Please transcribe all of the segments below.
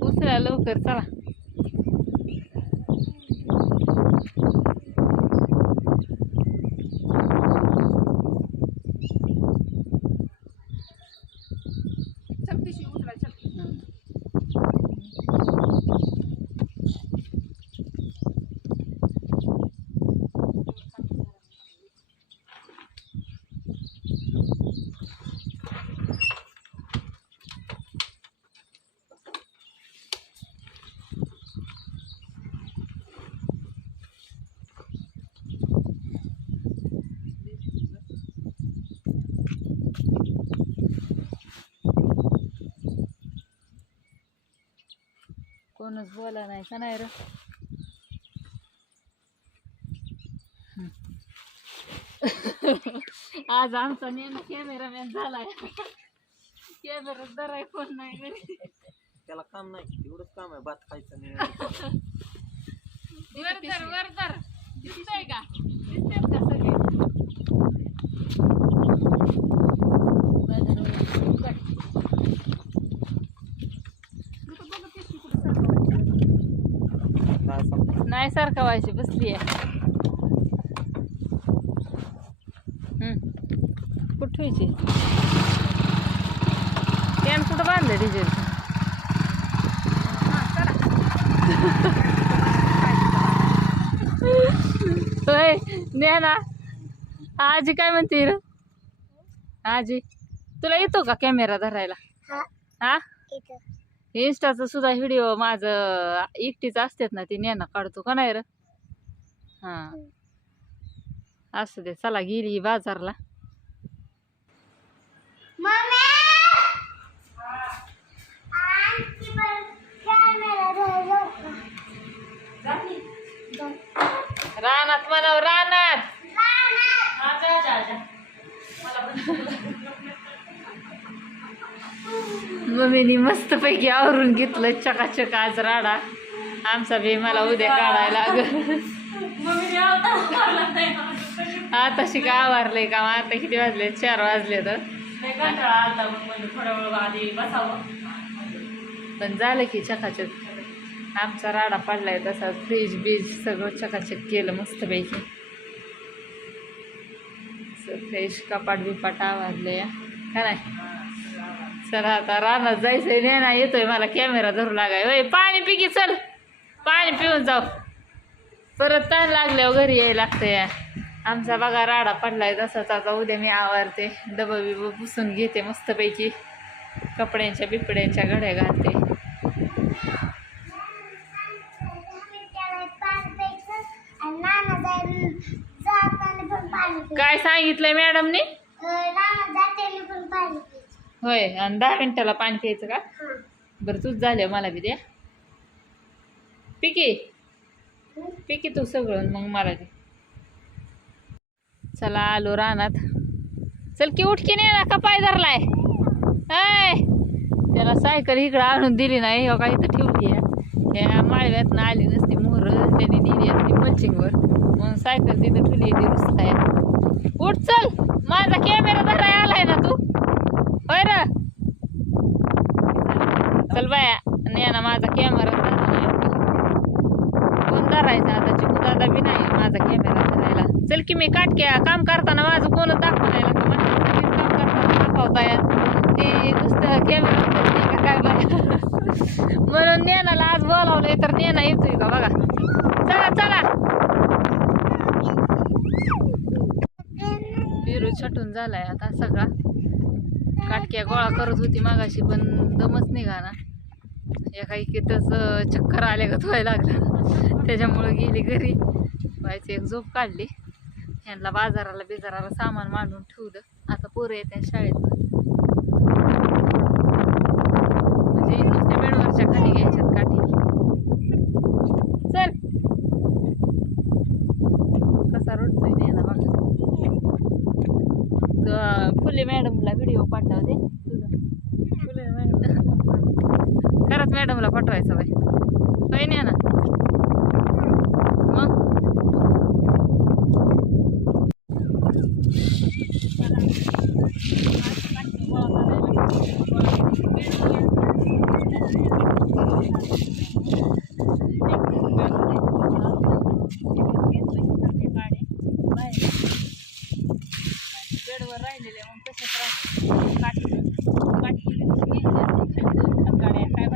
उचला लवकर चला. कोणच बोला नाही का नाही र. आज आमचा नेम कॅमेरामॅन झालाय. कॅमेरा धराय कोण नाही घरी. त्याला काम नाही, एवढंच काम आहे भात खायचं नाही. वर धर दिसतंय का? दिसतेत का सगळे? नाही सारखा व्हायची बसली आहे. कुठवायची कॅन कुठं बांधलं डिझेल? होय ने ना. आजी काय म्हणते र? आजी तुला येतो का कॅमेरा धरायला? हा इंस्टाचं सुद्धा व्हिडिओ माझं एकटीच असतात ना, ती नेना काढतो का नाही र. हा असू दे. चला गेली बाजारला. रानात म्हणाव रानात. मम्मीनी मस्त पैकी आवरून घेतलं चकाचक आज राडा आमचा बी. मला उद्या काढायला आता शिका आवारलंय का? आता किती वाजले? 4 वाजले. तर पण झालं की चकाचक. आमचा राडा पडलाय तसा. फ्रीज बीज सगळं चकाचक केलं मस्त पैकी. फ्रेश कपाट बिपाट आवरले का नाही. चला आता रानात जायचंय. नेना येतोय मला कॅमेरा धरू लागाय. ओय पाणी पी की, चल पाणी पिऊन जाऊ. परत ताण लागल्यावर घरी यायला लागतंय. आमचा बघा राडा पडलाय तसाच. आता उद्या मी आवरते, डबं बिबं पुसून घेते मस्तपैकी. कपड्यांच्या बिपड्यांच्या घड्या घालते. काय सांगितलंय मॅडमने? होय. आणि 10 मिनिटाला पाणी प्यायचं का? बरं तूच झालं मला बी द्या. पिकी तू सगळं मग मला दे. चला आलो रानात. चल की उठकी नाही ना. का पाय धरलाय? त्याला सायकल इकडं आणून दिली नाही. हो का इथं ठेवली आहे. या माळव्यातनं आली नसती मोर, त्याने दिली असती मल्चिंगवर, म्हणून सायकल तिथं ठेवली. ती रुसताय. उठ चल. माझा कॅमेरा धराय आलाय ना तू? होय र. चल बाया. नाही ना माझा कॅमेरा धरला नाही. कोण धरायचा आता? चिकू दादा बी नाही माझा कॅमेरा धरायला. चल की मी काटक्या काम करताना माझं कोणच दाखवायला का? काम करताना दाखवताय ते नुसतं कॅमेरा का काय बाया. म्हणून नेनाला आज बोलावलंय तर नेना येतोय का बघा. चला चला. पेरू छटून झालाय आता सगळा. काटक्या गोळा करत होती मागाशी पण दमच निघा ना. एका इतच चक्कर आले का व्हायला लागलं. त्याच्यामुळं गेली घरी. व्हायची एक झोप काढली. ह्यांना बाजाराला बिजाराला सामान मांडून ठेवलं. आता पोरं येत्या शाळेत. म्हणजे नुसत्या बेडवरच्या खाली घ्यायच्यात काठी. चल. कसा रडतोय नाही ना बघा. फुले मॅडमला व्हिडिओ पाठवते तुझा. फुले मॅडम खरंच मॅडमला पाठवायचं बाई. काही नाही ना मग. बेडवर राहिलेले मग तसंच राहते काठी गाड्या काय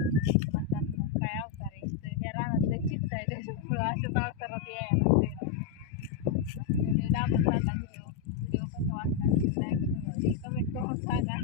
काय अवतार आहे ह्या रानातलं चित्त आहे त्याच्यामुळं अशाच अवतारात यायला लागते लांबच व्हिडिओ कसा वाटला कमेंट करून सांगा.